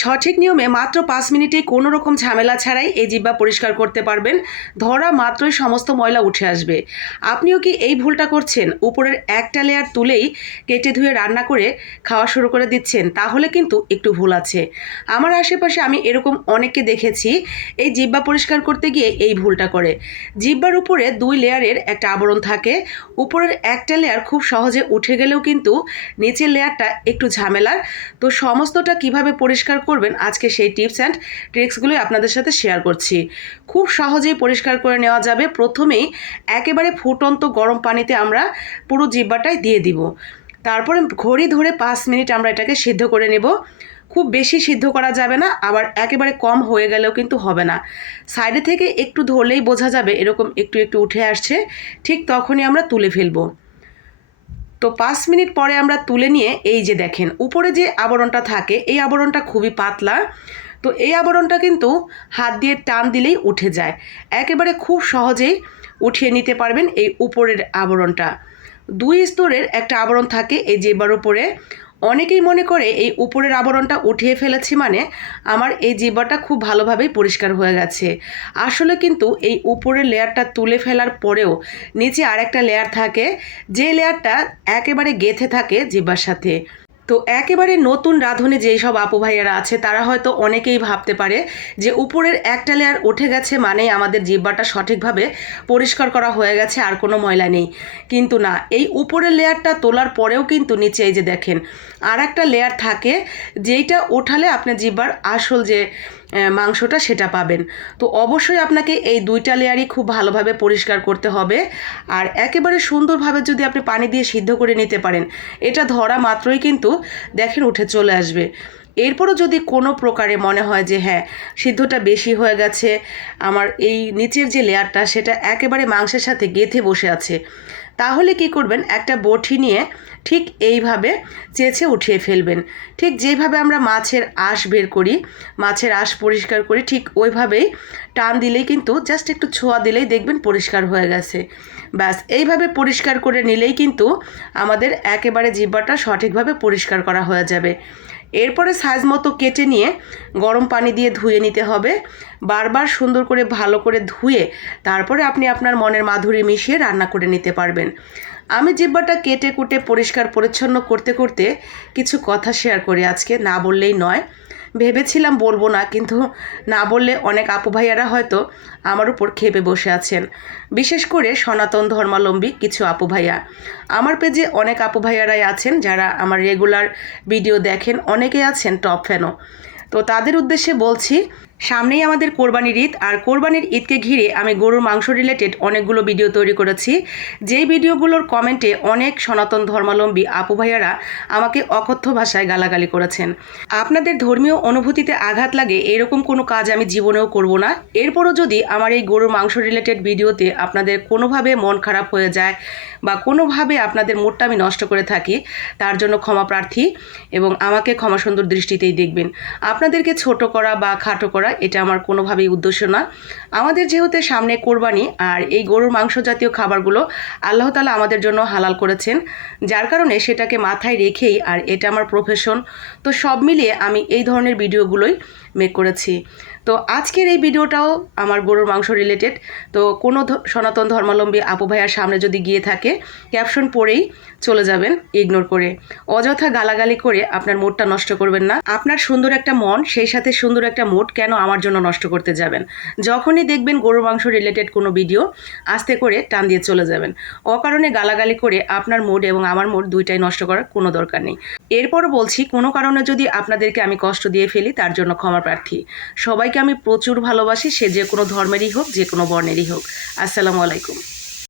সঠিক নিয়মে মাত্র পাঁচ মিনিটে কোনো রকম ঝামেলা ছাড়াই এই জিব্বা পরিষ্কার করতে পারবেন। ধরা মাত্রই সমস্ত ময়লা উঠে আসবে। আপনিও কি এই ভুলটা করছেন? উপরের একটা লেয়ার তুলেই কেটে ধুয়ে রান্না করে খাওয়া শুরু করে দিচ্ছেন, তাহলে কিন্তু একটু ভুল আছে। আমার আশেপাশে আমি এরকম অনেককে দেখেছি এই জিব্বা পরিষ্কার করতে গিয়ে এই ভুলটা করে। জিব্বার উপরে দুই লেয়ারের একটা আবরণ থাকে। উপরের একটা লেয়ার খুব সহজে উঠে গেলেও কিন্তু নিচের লেয়ারটা একটু ঝামেলার। তো সমস্তটা কীভাবে পরিষ্কার করবেন, আজকে সেই টিপস অ্যান্ড ট্রিক্সগুলোই আপনাদের সাথে শেয়ার করছি। খুব সহজেই পরিষ্কার করে নেওয়া যাবে। প্রথমেই একেবারে ফুটন্ত গরম পানিতে আমরা পুরো জিব্বাটাই দিয়ে দিব। তারপরে ঘড়ি ধরে পাঁচ মিনিট আমরা এটাকে সিদ্ধ করে নেব। খুব বেশি সিদ্ধ করা যাবে না, আবার একেবারে কম হয়ে গেলেও কিন্তু হবে না। সাইডে থেকে একটু ধরলেই বোঝা যাবে, এরকম একটু একটু উঠে আসছে। ঠিক তখনই আমরা তুলে ফেলব। তো পাঁচ মিনিট পরে আমরা তুলে নিয়ে এই যে দেখেন, উপরে যে আবরণটা থাকে, এই আবরণটা খুবই পাতলা। তো এই আবরণটা কিন্তু হাত দিয়ে টান দিলেই উঠে যায়। একেবারে খুব সহজেই উঠিয়ে নিতে পারবেন এই উপরের আবরণটা। দুই স্তরের একটা আবরণ থাকে, এই জেবার উপরে। অনেকেই মনে করে এই উপরের আবরণটা উঠিয়ে ফেলেছি মানে আমার এই জিব্বাটা খুব ভালোভাবেই পরিষ্কার হয়ে গেছে। আসলে কিন্তু এই উপরের লেয়ারটা তুলে ফেলার পরেও নিচে আরেকটা লেয়ার থাকে, যে লেয়ারটা একেবারে গেথে থাকে জিব্বার সাথে। তো একেবারে নতুন রাঁধুনে যেই সব আপু ভাইয়ারা আছে, তারা হয়তো অনেকেই ভাবতে পারে যে উপরের একটা লেয়ার উঠে গেছে মানেই আমাদের জিব্বাটা সঠিকভাবে পরিষ্কার করা হয়ে গেছে, আর কোনো ময়লা নেই। কিন্তু না, এই উপরের লেয়ারটা তোলার পরেও কিন্তু নিচে এই যে দেখেন আর একটা লেয়ার থাকে, যেইটা ওঠালে আপনার জিব্বার আসল যে মাংসটা সেটা পাবেন। তো অবশ্যই আপনাকে এই দুইটা লেয়ারই খুব ভালোভাবে পরিষ্কার করতে হবে। আর একেবারে সুন্দরভাবে যদি আপনি পানি দিয়ে সিদ্ধ করে নিতে পারেন, এটা ধরা মাত্রই কিন্তু দেখেন উঠে চলে আসবে। এরপরও যদি কোনো প্রকারে মনে হয় যে হ্যাঁ সিদ্ধটা বেশি হয়ে গেছে, আমার এই নিচের যে লেয়ারটা, সেটা একেবারে মাংসের সাথে গেঁথে বসে আছে। তাহলে কি করবেন? একটা বটি নিয়ে ঠিক এইভাবে চেঁচে উঠিয়ে ফেলবেন। ঠিক যেভাবে আমরা মাছের আঁশ বের করি, মাছের আঁশ পরিষ্কার করি ঠিক ওইভাবেই টান দিলেই কিন্তু জাস্ট একটু ছোঁয়া দিলেই দেখবেন পরিষ্কার হয়ে গেছে। ব্যাস, এইভাবে পরিষ্কার করে নিলেই কিন্তু আমাদের একেবারে জিব্বাটা সঠিকভাবে পরিষ্কার করা হয়ে যাবে। এরপরে সাইজ মতো কেটে নিয়ে গরম পানি দিয়ে ধুয়ে নিতে হবে। বারবার সুন্দর করে ভালো করে ধুয়ে তারপরে আপনি আপনার মনের মাধুরী মিশিয়ে রান্না করে নিতে পারবেন। আমি জিব্বাটা কেটে কুটে পরিষ্কার পরিচ্ছন্ন করতে করতে কিছু কথা শেয়ার করি আজকে, না বললেই নয়। ভেবেছিলাম বলব না, কিন্তু না বললে অনেক আপু ভাইয়ারা হয়তো আমার উপর খেপে বসে আছেন। বিশেষ করে সনাতন ধর্মালম্বী কিছু আপু ভাইয়া। আমার পেজে অনেক আপু ভাইয়ারাই আছেন যারা আমার রেগুলার ভিডিও দেখেন অনেকে আছেন টপ ফ্যানও। তো তাদের উদ্দেশ্যে বলছি সামনেই আমাদের কোরবানির ঈদ, আর কোরবানির ঈদকে ঘিরে আমি গরুর মাংস রিলেটেড অনেকগুলো ভিডিও তৈরি করেছি। যেই ভিডিওগুলোর কমেন্টে অনেক সনাতন ধর্মাবলম্বী আপু ভাইয়ারা আমাকে অকথ্য ভাষায় গালাগালি করেছেন। আপনাদের ধর্মীয় অনুভূতিতে আঘাত লাগে এরকম কোনো কাজ আমি জীবনেও করব না। এরপরও যদি আমার এই গরুর মাংস রিলেটেড ভিডিওতে আপনাদের কোনোভাবে মন খারাপ হয়ে যায় বা কোনোভাবে আপনাদের মুডটা আমি নষ্ট করে থাকি, তার জন্য ক্ষমা প্রার্থী এবং আমাকে ক্ষমা সুন্দর দৃষ্টিতেই দেখবেন। আপনাদেরকে ছোট করা বা খাটো করা এটা আমার কোনোভাবেই উদ্দেশ্য না। আমাদের যেহেতু সামনে কোরবানি, আর এই গরুর মাংস জাতীয় খাবারগুলো আল্লাহ তালা আমাদের জন্য হালাল করেছেন। যার কারণে সেটাকে মাথায় রেখেই, আর এটা আমার প্রফেশন তো সব মিলিয়ে আমি এই ধরনের ভিডিওগুলোই মেক করেছি। তো আজকের এই ভিডিওটাও আমার গরুর মাংস রিলেটেড তো কোনো সনাতন ধর্মাবলম্বী আপু ভাইয়ার সামনে যদি গিয়ে থাকে ক্যাপশন পড়েই চলে যাবেন ইগনোর করে। অযথা গালাগালি করে আপনার মুডটা নষ্ট করবেন না। আপনার সুন্দর একটা মন, সেই সাথে সুন্দর একটা মুড কেন আমার জন্য নষ্ট করতে যাবেন? যখনই দেখবেন গরুর মাংস রিলেটেড কোনো ভিডিও আস্তে করে টান দিয়ে চলে যাবেন। অকারণে গালাগালি করে আপনার মুড এবং আমার মুড দুইটাই নষ্ট করার কোনো দরকার নেই। এরপর বলছি, কোনো কারণে যদি আপনাদেরকে আমি কষ্ট দিয়ে ফেলি, তার জন্য ক্ষমা প্রার্থী। সবাইকে আমি প্রচুর ভালোবাসি সে যে কোনো ধর্মেরই হোক যে কোনো বর্ণেরই হোক। আসসালামু আলাইকুম।